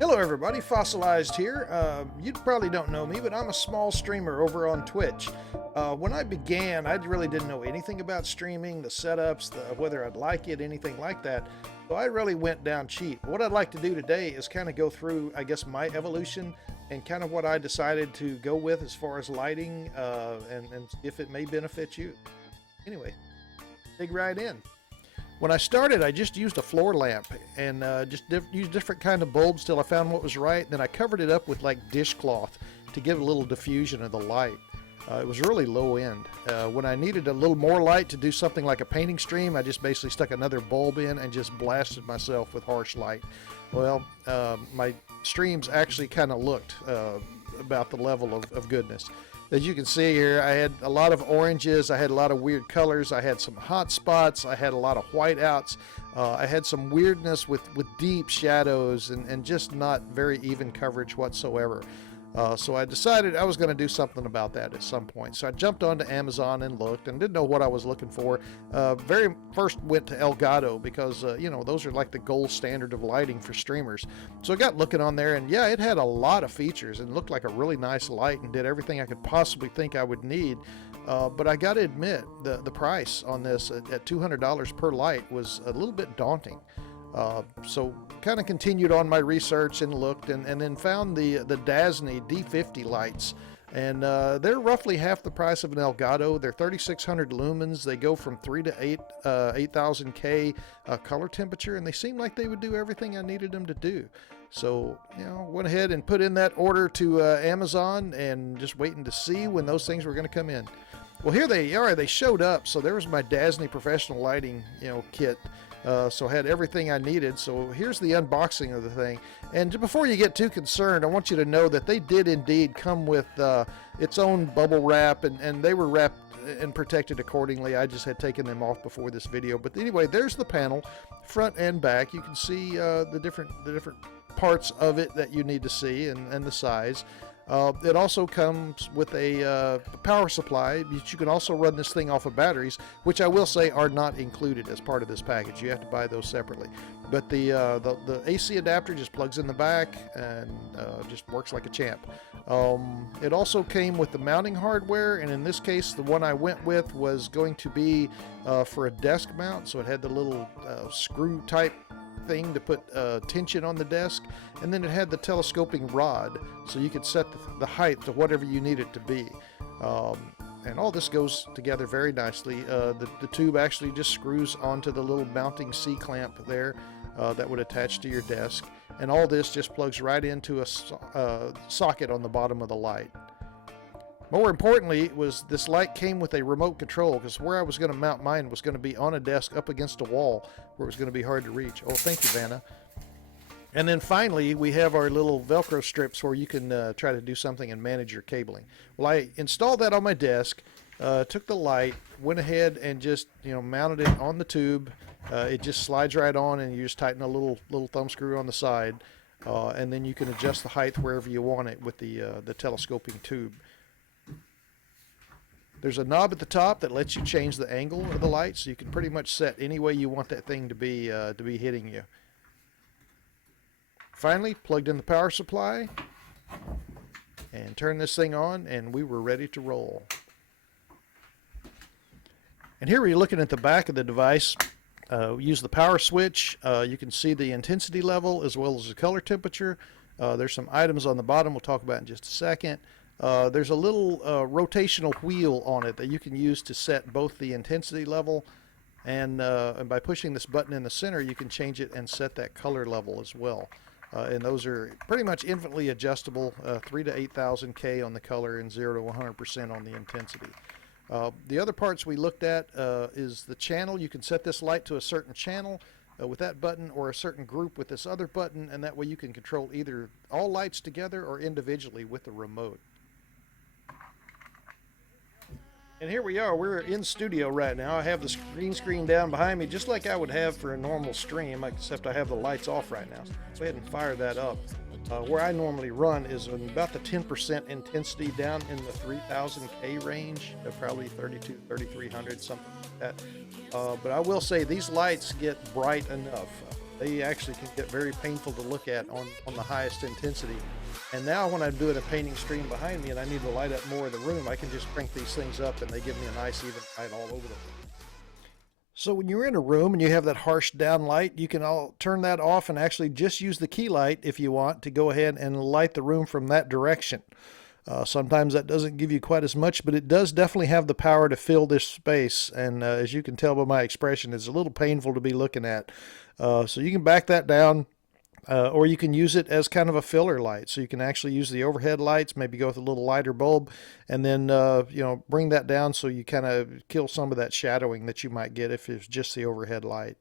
Hello everybody, Fossilized here. You probably don't know me, but I'm a small streamer over on Twitch. When I began, I really didn't know anything about streaming, the setups, whether I'd like it, anything like that. So I really went down cheap. What I'd like to do today is kind of go through, I guess, my evolution and kind of what I decided to go with as far as lighting and if it may benefit you. Anyway, dig right in. When I started, I just used a floor lamp and used different kind of bulbs till I found what was right. Then I covered it up with like dishcloth to give a little diffusion of the light. It was really low end. When I needed a little more light to do something like a painting stream, I just basically stuck another bulb in and just blasted myself with harsh light. Well, my streams actually kind of looked about the level of goodness. As you can see here, I had a lot of oranges, I had a lot of weird colors, I had some hot spots, I had a lot of whiteouts, I had some weirdness with deep shadows and just not very even coverage whatsoever. So I decided I was going to do something about that at some point. So I jumped onto Amazon and looked and didn't know what I was looking for. Very first went to Elgato because, you know, those are like the gold standard of lighting for streamers. So I got looking on there and yeah, it had a lot of features and looked like a really nice light and did everything I could possibly think I would need. But I got to admit, the price on this at $200 per light was a little bit daunting. So kind of continued on my research and looked and then found the Dazzne D50 lights, and they're roughly half the price of an Elgato. They're 3600 lumens. They go from 3 to 8000 K color temperature, and they seem like they would do everything I needed them to do. So, you know, went ahead and put in that order to Amazon and just waiting to see when those things were going to come in. Well, here they are. They showed up. So there was my Dazzne professional lighting, you know, kit. So I had everything I needed. So here's the unboxing of the thing. And before you get too concerned, I want you to know that they did indeed come with its own bubble wrap, and they were wrapped and protected accordingly. I just had taken them off before this video. But anyway, there's the panel, front and back. You can see the different parts of it that you need to see and the size. It also comes with a power supply, but you can also run this thing off of batteries, which I will say are not included as part of this package. You have to buy those separately. But the AC adapter just plugs in the back and just works like a champ. It also came with the mounting hardware, and in this case, the one I went with was going to be for a desk mount, so it had the little screw type thing to put tension on the desk, and then it had the telescoping rod so you could set the height to whatever you need it to be, and all this goes together very nicely. The tube actually just screws onto the little mounting C-clamp there that would attach to your desk, and all this just plugs right into a socket on the bottom of the light. More importantly, this light came with a remote control, because where I was going to mount mine was going to be on a desk up against a wall where it was going to be hard to reach. Oh, thank you, Vanna. And then finally, we have our little Velcro strips where you can try to do something and manage your cabling. Well, I installed that on my desk, took the light, went ahead and just, you know, mounted it on the tube. It just slides right on, and you just tighten a little thumb screw on the side, and then you can adjust the height wherever you want it with the telescoping tube. There's a knob at the top that lets you change the angle of the light, so you can pretty much set any way you want that thing to be hitting you. Finally, plugged in the power supply and turned this thing on, and we were ready to roll. And here we're looking at the back of the device. We use the power switch. You can see the intensity level as well as the color temperature. There's some items on the bottom we'll talk about in just a second. There's a little rotational wheel on it that you can use to set both the intensity level and by pushing this button in the center, you can change it and set that color level as well. And those are pretty much infinitely adjustable, 3 to 8000 K on the color and 0 to 100% on the intensity. The other parts we looked at is the channel. You can set this light to a certain channel with that button, or a certain group with this other button, and that way you can control either all lights together or individually with the remote. And here we are, we're in studio right now. I have the green screen down behind me just like I would have for a normal stream, except I have the lights off right now. So go ahead and fire that up. Where I normally run is about the 10% intensity, down in the 3000K range, probably 3300, something like that. But I will say these lights get bright enough. They actually can get very painful to look at on the highest intensity. And now when I'm doing a painting stream behind me and I need to light up more of the room, I can just crank these things up and they give me a nice even light all over the place. So when you're in a room and you have that harsh down light, you can all turn that off and actually just use the key light if you want to go ahead and light the room from that direction. Sometimes that doesn't give you quite as much, but it does definitely have the power to fill this space. And as you can tell by my expression, it's a little painful to be looking at. So you can back that down, or you can use it as kind of a filler light. So you can actually use the overhead lights, maybe go with a little lighter bulb, and then bring that down so you kind of kill some of that shadowing that you might get if it's just the overhead light.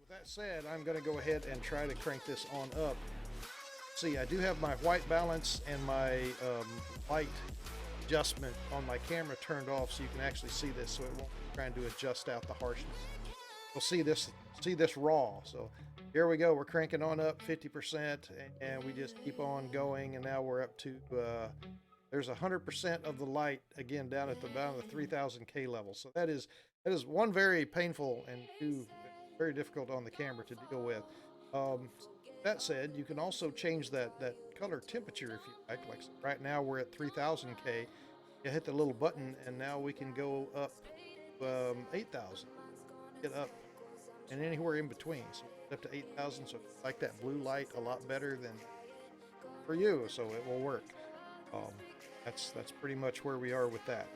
With that said, I'm going to go ahead and try to crank this on up. See, I do have my white balance and my light adjustment on my camera turned off, so you can actually see this, so it won't be trying to adjust out the harshness. You'll see this raw. So here we go. We're cranking on up 50%, and we just keep on going, and now we're up to there's 100% of the light again down at the 3000K level. So that is one, very painful, and two, very difficult on the camera to deal with. That said, you can also change that color temperature if you like. Like right now we're at 3000K. You hit the little button and now we can go up 8,000. Get up and anywhere in between. So up to 8,000. So if you like that blue light a lot better than for you, so it will work. That's pretty much where we are with that.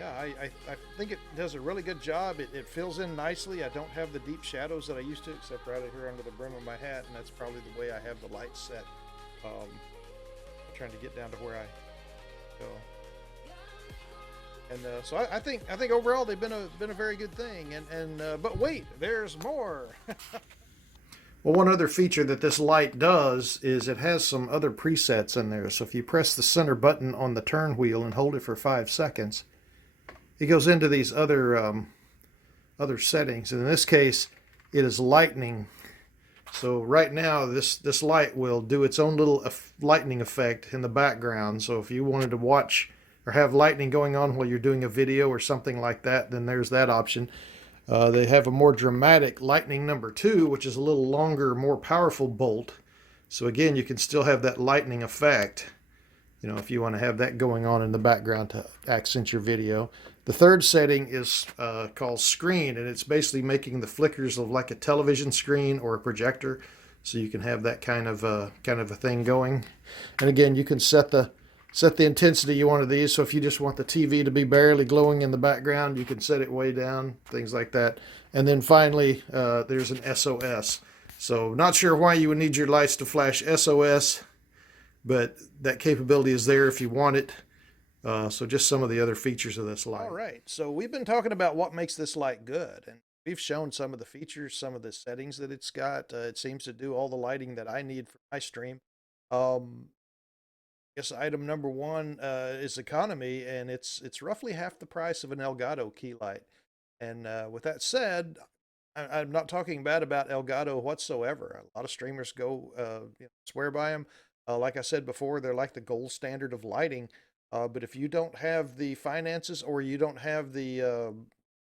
Yeah, I think it does a really good job. It fills in nicely. I don't have the deep shadows that I used to, except right here under the brim of my hat, and that's probably the way I have the light set. Trying to get down to where I go. And so I think overall they've been a very good thing. But wait, there's more. Well, one other feature that this light does is it has some other presets in there. So if you press the center button on the turn wheel and hold it for 5 seconds, it goes into these other settings. And in this case, it is lightning. So right now, this light will do its own little lightning effect in the background. So if you wanted to watch or have lightning going on while you're doing a video or something like that, then there's that option. They have a more dramatic lightning number 2, which is a little longer, more powerful bolt. So again, you can still have that lightning effect, if you want to have that going on in the background to accent your video. The third setting is called screen, and it's basically making the flickers of like a television screen or a projector, so you can have that kind of a thing going. And again, you can set the intensity you want of these. So if you just want the TV to be barely glowing in the background, you can set it way down, things like that. And then finally, there's an SOS. So not sure why you would need your lights to flash SOS, but that capability is there if you want it. So just some of the other features of this light. All right, so we've been talking about what makes this light good, and we've shown some of the features, some of the settings that it's got. It seems to do all the lighting that I need for my stream. I guess item number 1 is economy, and it's roughly half the price of an Elgato key light. And with that said, I'm not talking bad about Elgato whatsoever. A lot of streamers go swear by them. Like I said before, they're like the gold standard of lighting. But if you don't have the finances, or you don't have the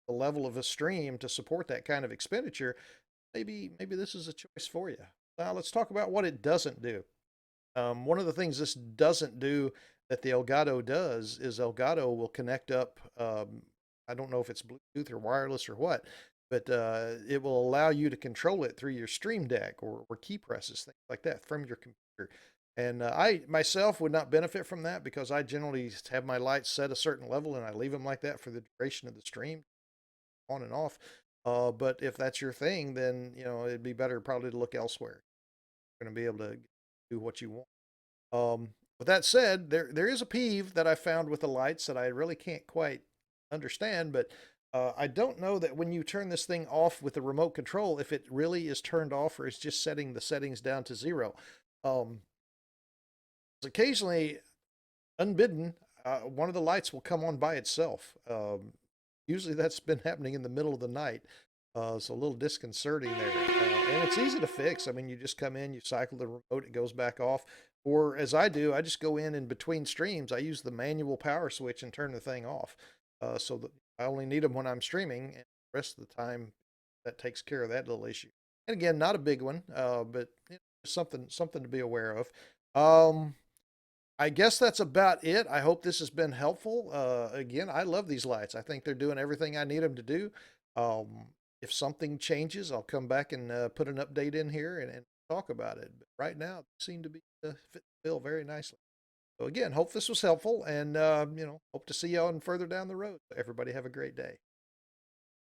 level of a stream to support that kind of expenditure, maybe this is a choice for you. Now let's talk about what it doesn't do. One of the things this doesn't do that the Elgato does is Elgato will connect up, I don't know if it's Bluetooth or wireless or what, but it will allow you to control it through your Stream Deck or key presses, things like that, from your computer. And I myself would not benefit from that, because I generally have my lights set a certain level and I leave them like that for the duration of the stream, on and off. But if that's your thing, then it'd be better probably to look elsewhere. You're going to be able to do what you want. With that said, there is a peeve that I found with the lights that I really can't quite understand, but I don't know that when you turn this thing off with the remote control, if it really is turned off or it's just setting the settings down to 0. Occasionally, unbidden, one of the lights will come on by itself. Usually that's been happening in the middle of the night. It's a little disconcerting there. And it's easy to fix. I mean, you just come in, you cycle the remote, it goes back off. Or as I do, I just go in between streams. I use the manual power switch and turn the thing off. So that I only need them when I'm streaming, and the rest of the time that takes care of that little issue. And again, not a big one, but something to be aware of. Um, I guess that's about it. I hope this has been helpful. Again, I love these lights. I think they're doing everything I need them to do. If something changes, I'll come back and put an update in here and talk about it. But right now, they seem to be fit the bill very nicely. So again, hope this was helpful, and hope to see you on further down the road. Everybody have a great day.